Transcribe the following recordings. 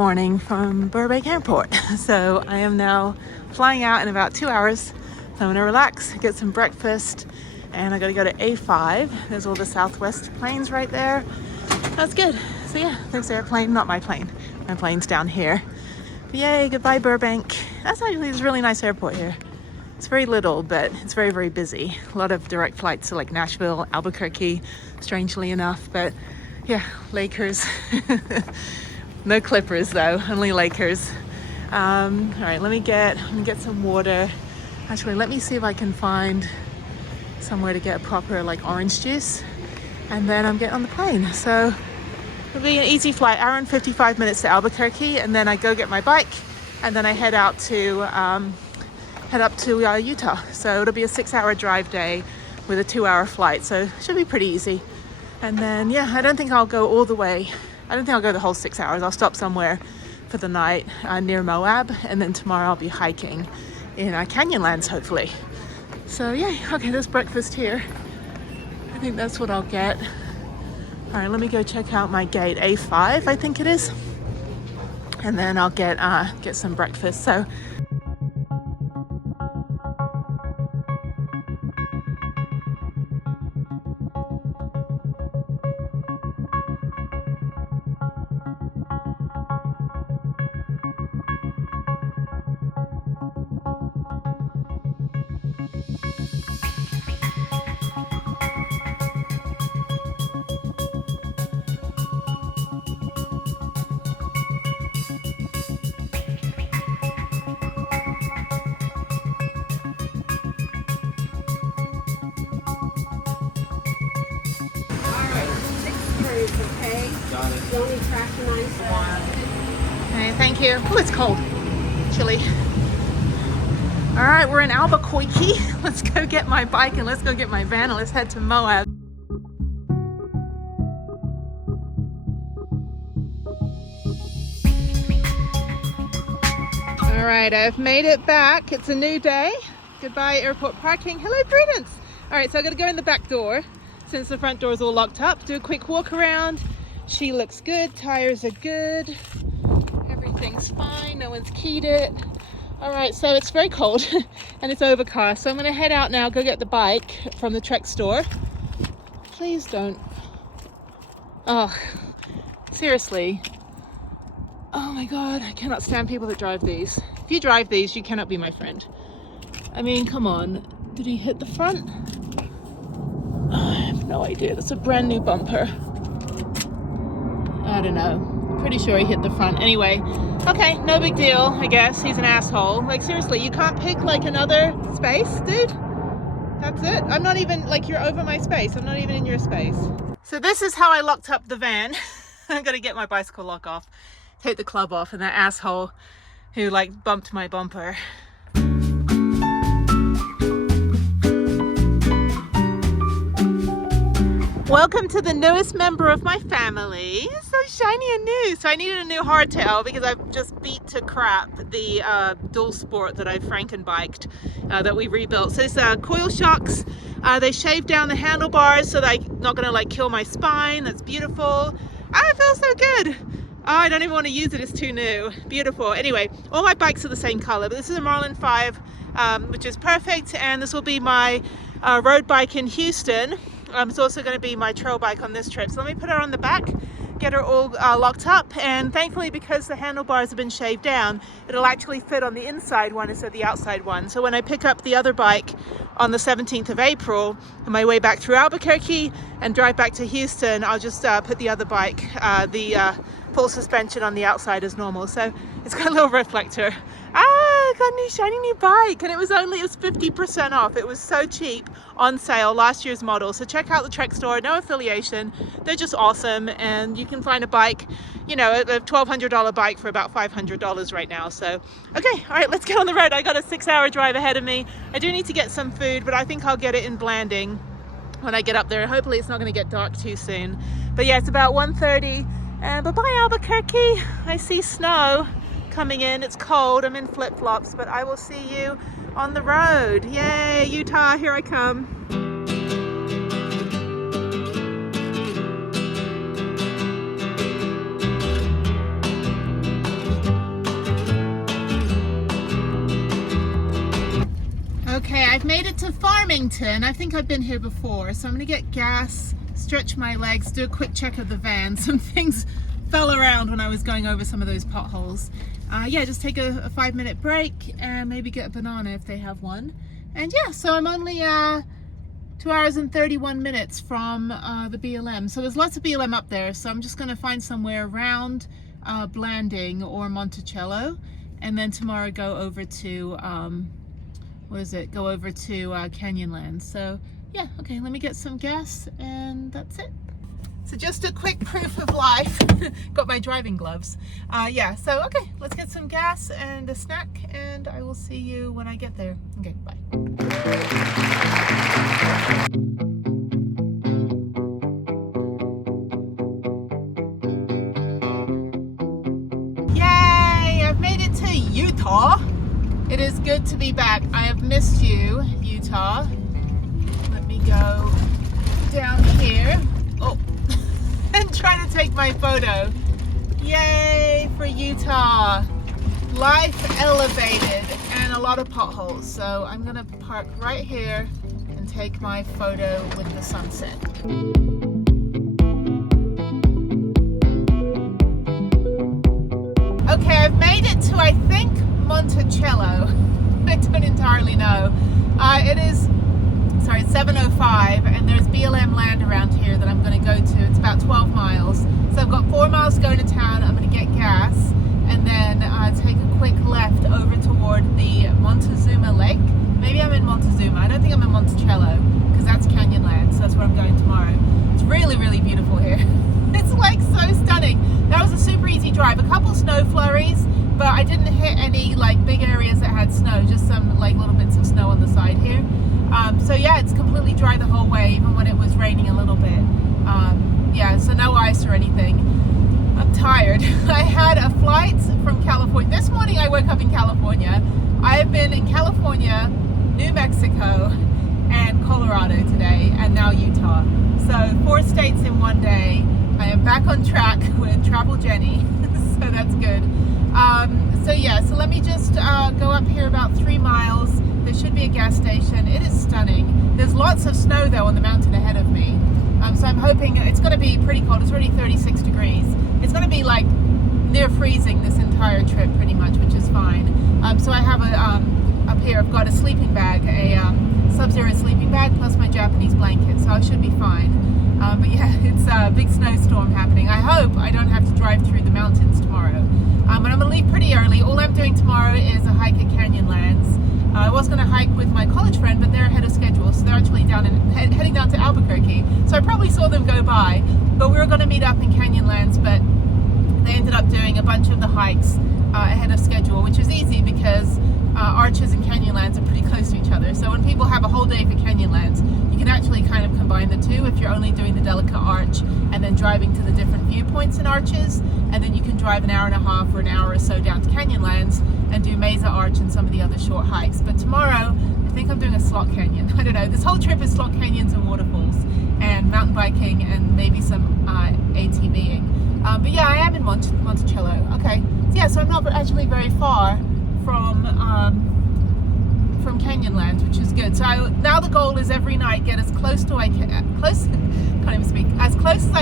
morning from Burbank Airport. So I am now flying out in about 2 hours. So I'm gonna relax, get some breakfast, and I gotta go to A5. There's all the Southwest planes right there. That's good. So yeah, there's airplane, not my plane. My plane's down here. But yay, goodbye Burbank. That's actually this really nice airport here. It's very little, but it's very, very busy. A lot of direct flights to like Nashville, Albuquerque, strangely enough. But yeah, Lakers. No Clippers though, only Lakers. All right, let me get some water. Actually, let me see if I can find somewhere to get a proper like orange juice. And then I'm getting on the plane. So it'll be an easy flight, hour and 55 minutes to Albuquerque. And then I go get my bike and then I head up to Utah. So it'll be a 6-hour drive day with a 2-hour flight. So it should be pretty easy. And then, yeah, I don't think I'll go all the way. I don't think I'll go the whole 6 hours. I'll stop somewhere for the night near Moab. And then tomorrow I'll be hiking in Canyonlands, hopefully. So yeah, okay, there's breakfast here. I think that's what I'll get. All right, let me go check out my gate, A5, I think it is. And then I'll get some breakfast. So okay, thank you. Oh, it's cold. Chilly. All right, we're in Albuquerque. Let's go get my bike and let's go get my van and let's head to Moab. All right, I've made it back. It's a new day. Goodbye, airport parking. Hello, Prudence. All right, so I gotta go in the back door since the front door is all locked up. Do a quick walk around. She looks good, tires are good. Everything's fine, no one's keyed it. All right, so it's very cold and it's overcast. So I'm gonna head out now, go get the bike from the Trek store. Please don't. Oh, seriously. Oh my God, I cannot stand people that drive these. If you drive these, you cannot be my friend. I mean, come on. Did he hit the front? Oh, I have no idea. That's a brand new bumper. I don't know. Pretty sure he hit the front. Anyway, okay, no big deal, I guess. He's an asshole. Like, seriously, you can't pick like another space, dude? That's it? I'm not even, like, you're over my space. I'm not even in your space. So this is how I locked up the van. I'm gonna get my bicycle lock off, take the club off, and that asshole who like bumped my bumper. Welcome to the newest member of my family. So shiny and new. So I needed a new hardtail because I've just beat to crap the dual sport that I franken-biked that we rebuilt. So it's coil shocks. They shaved down the handlebars so that I'm not gonna like kill my spine. That's beautiful. It feels so good. Oh, I don't even want to use it, it's too new. Beautiful. Anyway, all my bikes are the same color, but this is a Marlin 5, which is perfect. And this will be my road bike in Houston. It's also going to be my trail bike on this trip. So let me put her on the back, get her all locked up. And thankfully, because the handlebars have been shaved down, it'll actually fit on the inside one instead of the outside one. So when I pick up the other bike on the 17th of April, on my way back through Albuquerque and drive back to Houston, I'll just put the other bike, the full suspension on the outside as normal. So it's got a little reflector. I got a new shiny new bike, and it was 50% off. It was so cheap on sale, last year's model. So check out the Trek store, no affiliation. They're just awesome, and you can find a bike, you know, a $1,200 bike for about $500 right now. So okay, all right, let's get on the road. I got a 6-hour drive ahead of me. I do need to get some food, but I think I'll get it in Blanding when I get up there. Hopefully it's not going to get dark too soon. But yeah, it's about 1:30. And bye-bye Albuquerque. I see snow coming in. It's cold. I'm in flip-flops, but I will see you on the road. Yay, Utah, here I come. to Farmington. I think I've been here before, so I'm gonna get gas, stretch my legs, do a quick check of the van. Some things fell around when I was going over some of those potholes. Yeah, just take a 5-minute break and maybe get a banana if they have one. And yeah, so I'm only 2 hours and 31 minutes from the BLM. So there's lots of BLM up there. So I'm just gonna find somewhere around Blanding or Monticello, and then tomorrow go over to, go over to Canyonlands. So yeah, okay, let me get some gas and that's it. So just a quick proof of life. Got my driving gloves. Yeah, so okay, let's get some gas and a snack, and I will see you when I get there. Okay, bye. Yay, I've made it to Utah. It is good to be back. I have missed you, Utah. Let me go down here. Oh. And try to take my photo. Yay for Utah. Life elevated and a lot of potholes. So I'm gonna park right here and take my photo with the sunset. Okay, I've made it to, I think, Monticello. I don't entirely know. It's 7:05, and there's BLM land around here that I'm going to go to. It's about 12 miles. So I've got 4 miles to go to town. I'm going to get gas and then take a quick left over toward the Montezuma Lake. Maybe I'm in Montezuma. I don't think I'm in Monticello because that's Canyonlands. So that's where I'm going tomorrow. It's really, really beautiful here. It's like so stunning. That was a super easy drive. A couple snow flurries, but I didn't hit any like big areas that had snow, just some like little bits of snow on the side here. So yeah, it's completely dry the whole way, even when it was raining a little bit. Yeah, so no ice or anything. I'm tired. I had a flight from California. This morning I woke up in California. I have been in California, New Mexico, and Colorado today, and now Utah. So 4 states in one day. I am back on track with Travel Jennie, so that's good. So yeah, so let me just go up here about 3 miles. There should be a gas station. It is stunning. There's lots of snow though on the mountain ahead of me. So I'm hoping it's going to be pretty cold. It's already 36 degrees. It's going to be like near freezing this entire trip pretty much, which is fine. So I have up here I've got a sleeping bag, a Sub-Zero sleeping bag plus my Japanese blanket, so I should be fine. But yeah, it's a big snowstorm happening. I hope I don't have to drive through the mountains tomorrow. But I'm going to leave pretty early. All I'm doing tomorrow is a hike at Canyonlands. I was going to hike with my college friend, but they're ahead of schedule, so they're actually heading down to Albuquerque. So I probably saw them go by, but we were going to meet up in Canyonlands, but they ended up doing a bunch of the hikes ahead of schedule, which is easy because Arches and Canyonlands are pretty close to each other. So when people have a whole day for Canyonlands, you can actually kind of combine the two if you're only doing the Delicate Arch and then driving to the different viewpoints in Arches, and then you can drive an hour and a half or an hour or so down to Canyonlands and do Mesa Arch and some of the other short hikes. But tomorrow, I think I'm doing a slot canyon. I don't know. This whole trip is slot canyons and waterfalls and mountain biking and maybe some ATVing. But yeah, I am in Monticello. Okay. So yeah, so I'm not actually very far from Canyonlands, which is good. So now the goal is every night get as close as I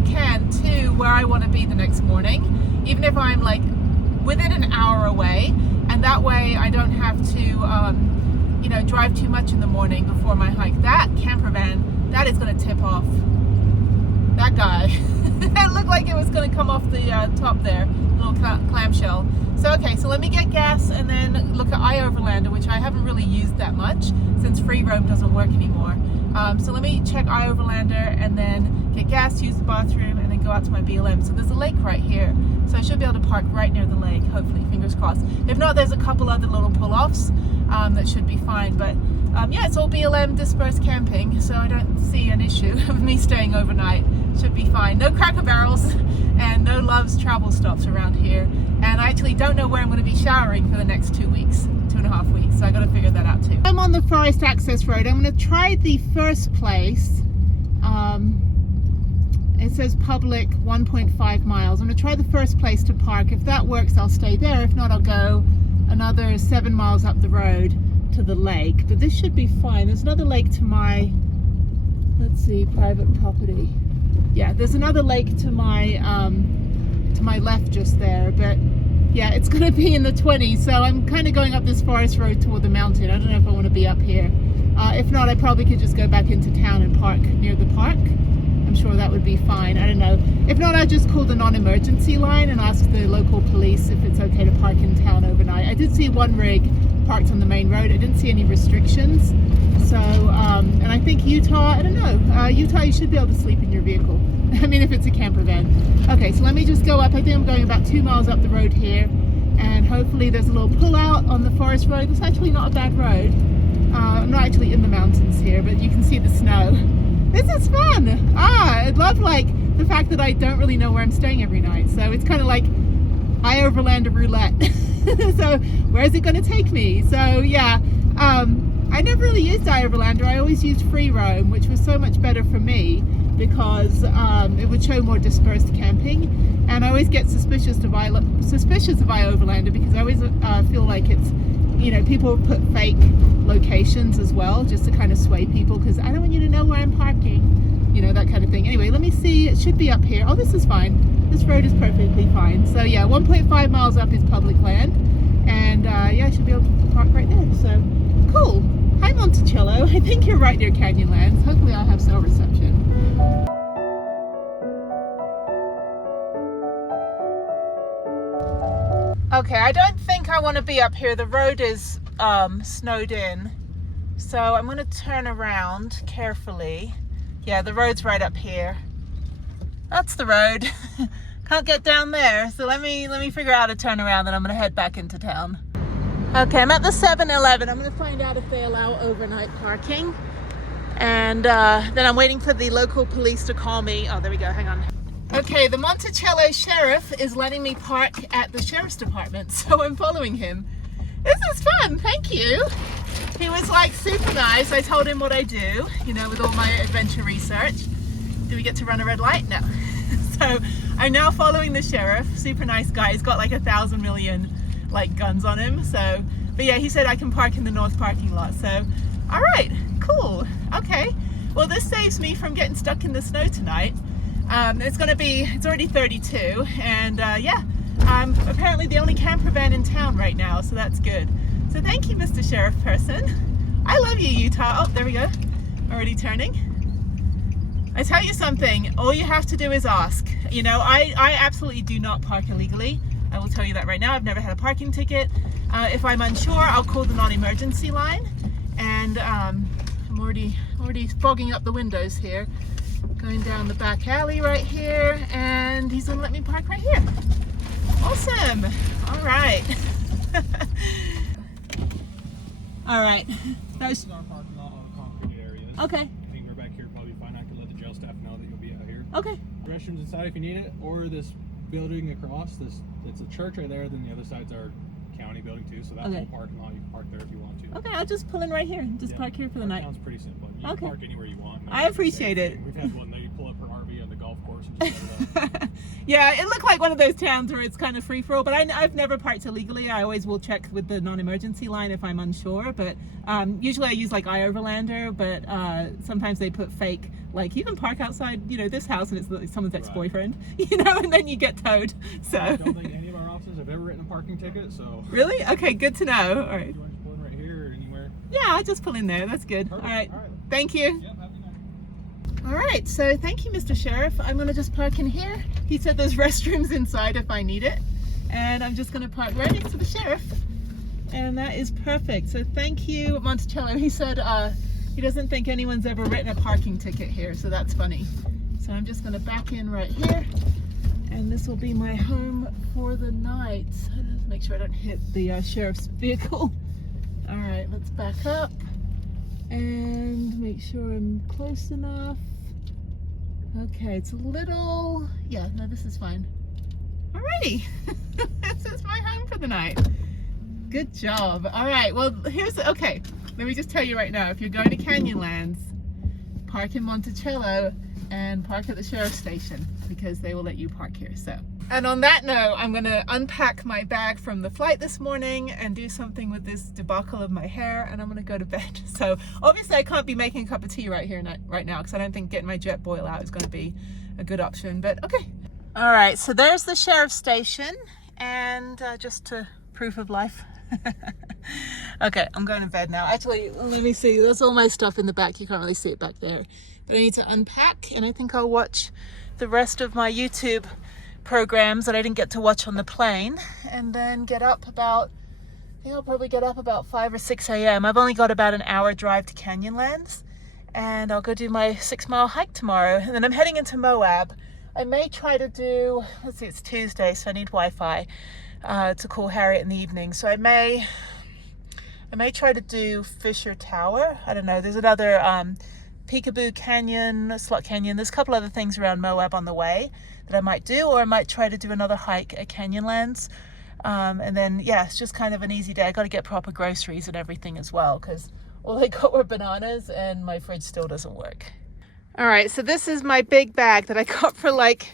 can to where I want to be the next morning, even if I'm like within an hour away, and that way I don't have to drive too much in the morning before my hike. That camper van, that is going to tip off. That guy, it looked like it was going to come off the top there, little clamshell. So okay, so let me get gas and then look at iOverlander, which I haven't really used that much since free roam doesn't work anymore. So let me check iOverlander and then get gas, use the bathroom, and then go out to my BLM. So there's a lake right here, so I should be able to park right near the lake, hopefully, fingers crossed. If not, there's a couple other little pull-offs that should be fine. But yeah, it's all BLM dispersed camping, so I don't see an issue of me staying overnight. Should be fine. No Cracker Barrels and no Love's travel stops around here. And I actually don't know where I'm going to be showering for the next 2 weeks, 2.5 weeks. So I got to figure that out too. I'm on the Forest Access Road. I'm going to try the first place. It says public 1.5 miles. I'm going to try the first place to park. If that works, I'll stay there. If not, I'll go another 7 miles up the road to the lake, but this should be fine. There's another lake to my, let's see, private property. Yeah, there's another lake to my left just there, but yeah, it's gonna be in the 20s, so I'm kind of going up this forest road toward the mountain. I don't know if I want to be up here. If not, I probably could just go back into town and park near the park. I'm sure that would be fine. I don't know. If not, I'll just call the non-emergency line and ask the local police if it's okay to park in town overnight. I did see one rig parked on the main road. I didn't see any restrictions. So, and I think Utah, I don't know, Utah, you should be able to sleep in your vehicle. I mean, if it's a camper van. Okay, so let me just go up. I think I'm going about 2 miles up the road here, and hopefully there's a little pull out on the forest road. It's actually not a bad road. I'm not actually in the mountains here, but you can see the snow. This is fun. I love like the fact that I don't really know where I'm staying every night. So it's kind of like iOverlander roulette. So where is it going to take me? So yeah, I never really used iOverlander. I always used free roam, which was so much better for me because it would show more dispersed camping. And I always get suspicious of iOverlander because I always feel like it's, you know, people put fake locations as well just to kind of sway people because I don't want you to know where I'm parking, you know, that kind of thing. Anyway, let me see. It should be up here. Oh, this is fine. This road is perfectly fine. So yeah, 1.5 miles up is public land, and yeah, I should be able to park right there. So cool. Hi, Monticello. I think you're right near Canyonlands. Hopefully I'll have cell reception. Okay, I don't think I want to be up here. The road is snowed in, so I'm going to turn around carefully. Yeah, the road's right up here. That's the road. Can't get down there, so let me figure out how to turn around, then I'm going to head back into town. Okay, I'm at the 7-Eleven. I'm going to find out if they allow overnight parking, and then I'm waiting for the local police to call me. Oh, there we go. Hang on. Okay, the Monticello sheriff is letting me park at the sheriff's department, so I'm following him. This is fun, thank you. He was like super nice. I told him what I do, you know, with all my adventure research. Do we get to run a red light? No. So I'm now following the sheriff, super nice guy. He's got like 1,000 million like guns on him. So, but yeah, he said I can park in the north parking lot. So, all right, cool. Okay, well this saves me from getting stuck in the snow tonight. It's already 32, and yeah, I'm apparently the only camper van in town right now, so that's good. So thank you, Mr. Sheriff person. I love you, Utah. Oh, there we go. Already turning. I tell you something, all you have to do is ask. You know, I absolutely do not park illegally. I will tell you that right now. I've never had a parking ticket. If I'm unsure, I'll call the non-emergency line, and I'm already fogging up the windows here. Going down the back alley right here, and he's gonna let me park right here. Awesome. All right. All right. Those our parking lot on concrete areas. Okay. Finger back here probably fine. I can let the jail staff know that you'll be out here. Okay. Restrooms inside if you need it, or this building across. It's a church right there. Then the other side's our county building too. So that's Okay. the parking lot. You can park there if you want to. Okay, I'll just pull in right here. Just park here for the night. Sounds pretty simple. You Okay. can park anywhere you want. I appreciate it. We've had one lady pull up her RV on the golf course and just set it up. Yeah, it looked like one of those towns where it's kind of free for all, but I've never parked illegally. I always will check with the non-emergency line if I'm unsure, but usually I use like iOverlander, but sometimes they put fake, like you can park outside, you know, this house and it's like someone's ex-boyfriend, you know, and then you get towed. So I don't think any of our officers have ever written a parking ticket, so. Really? Okay, good to know. All right. You want to pull in right here or anywhere? Yeah, I'll just pull in there. That's good. Perfect. All right. All right. Thank you. Yep, have a good night. All right, so thank you, Mr. Sheriff. I'm gonna just park in here. He said there's restrooms inside if I need it. And I'm just gonna park right next to the sheriff. And that is perfect. So thank you, Monticello. He said he doesn't think anyone's ever written a parking ticket here, so that's funny. So I'm just gonna back in right here. And this will be my home for the night. Let's make sure I don't hit the sheriff's vehicle. All right, let's back up and make sure I'm close enough. Okay, it's a little, yeah, no, this is fine. Alrighty, this is my home for the night. Good job. All right, well, okay, let me just tell you right now, if you're going to Canyonlands, park in Monticello and park at the sheriff's station because they will let you park here, so. And on that note, I'm going to unpack my bag from the flight this morning and do something with this debacle of my hair, and I'm going to go to bed. So obviously I can't be making a cup of tea right now because I don't think getting my jet boil out is going to be a good option, but okay. All right, so there's the sheriff's station, and just to proof of life. Okay, I'm going to bed now. Actually, let me see. That's all my stuff in the back. You can't really see it back there. But I need to unpack, and I think I'll watch the rest of my YouTube programs that I didn't get to watch on the plane, and then get up about, I think I'll probably get up about 5 or 6 a.m. I've only got about an hour drive to Canyonlands, and I'll go do my 6-mile hike tomorrow. And then I'm heading into Moab. I may try to do, let's see, it's Tuesday, so I need Wi-Fi to call Harriet in the evening. So I may try to do Fisher Tower. I don't know. There's another Peekaboo Canyon, Slot Canyon. There's a couple other things around Moab on the way that I might do, or I might try to do another hike at Canyonlands. And then, yeah, it's just kind of an easy day. I got to get proper groceries and everything as well, because all I got were bananas and my fridge still doesn't work. All right, so this is my big bag that I got for like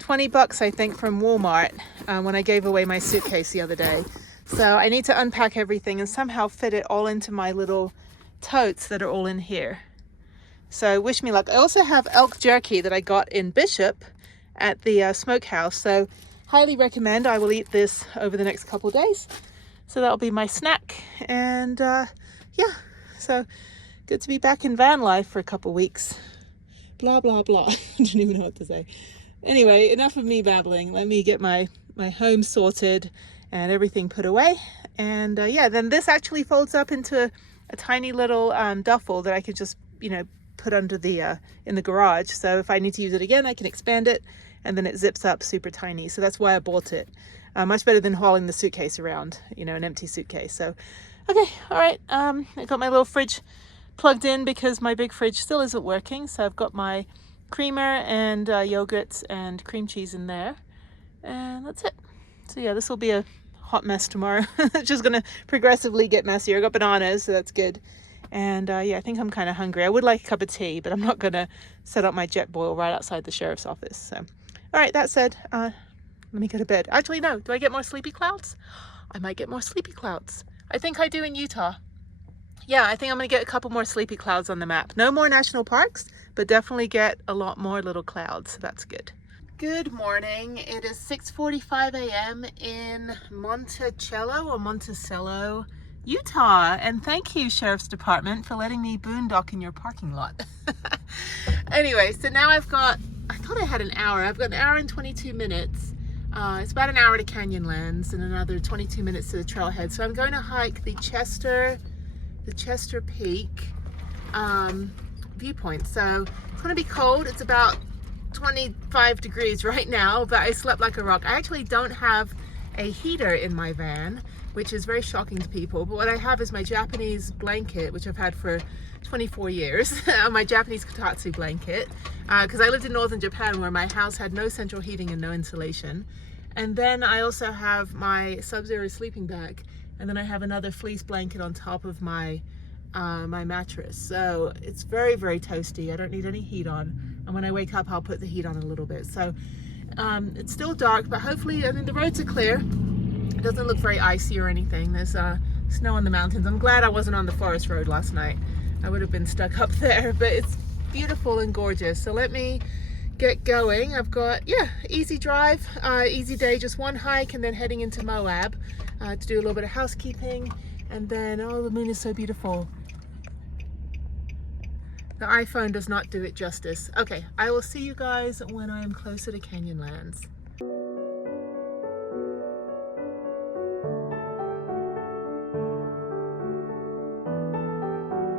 20 bucks, I think, from Walmart when I gave away my suitcase the other day. So I need to unpack everything and somehow fit it all into my little totes that are all in here. So wish me luck. I also have elk jerky that I got in Bishop at the smokehouse. So highly recommend. I will eat this over the next couple days. So that'll be my snack. And yeah, so good to be back in van life for a couple weeks. Blah, blah, blah. I don't even know what to say. Anyway, enough of me babbling. Let me get my home sorted and everything put away. And yeah, then this actually folds up into a tiny little duffel that I could just, you know, put under the in the garage. So if I need to use it again, I can expand it, and then it zips up super tiny. So that's why I bought it. Much better than hauling the suitcase around, you know, an empty suitcase. So, okay, all right. I got my little fridge plugged in because my big fridge still isn't working. So I've got my creamer and yogurts and cream cheese in there, and that's it. So yeah, this will be a hot mess tomorrow. It's just gonna progressively get messier. I got bananas, so that's good. And yeah, I think I'm kind of hungry. I would like a cup of tea, but I'm not gonna set up my jet boil right outside the sheriff's office. So, all right, that said, let me go to bed. Actually, no, do I get more sleepy clouds? I might get more sleepy clouds. I think I do in Utah. Yeah, I think I'm gonna get a couple more sleepy clouds on the map. No more national parks, but definitely get a lot more little clouds, so that's good. Good morning. It is 6:45 a.m. in Monticello, Utah. And thank you, Sheriff's Department, for letting me boondock in your parking lot. Anyway, so now I thought I had an hour. I've got an hour and 22 minutes. It's about an hour to Canyonlands and another 22 minutes to the trailhead. So I'm going to hike the Chester Peak viewpoint. So it's going to be cold. It's about 25 degrees right now, but I slept like a rock. I actually don't have a heater in my van, which is very shocking to people, but what I have is my Japanese blanket, which I've had for 24 years, my Japanese kotatsu blanket, because I lived in northern Japan where my house had no central heating and no insulation. And then I also have my Sub-Zero sleeping bag, and then I have another fleece blanket on top of my my mattress. So it's very, very toasty. I don't need any heat on. And when I wake up, I'll put the heat on a little bit. So it's still dark, but hopefully, I mean, the roads are clear. It doesn't look very icy or anything. There's snow on the mountains. I'm glad I wasn't on the forest road last night. I would have been stuck up there, but it's beautiful and gorgeous. So let me get going. I've got, yeah, easy drive, easy day, just one hike, and then heading into Moab to do a little bit of housekeeping. And then, oh, the moon is so beautiful. The iPhone does not do it justice. Okay, I will see you guys when I am closer to Canyonlands.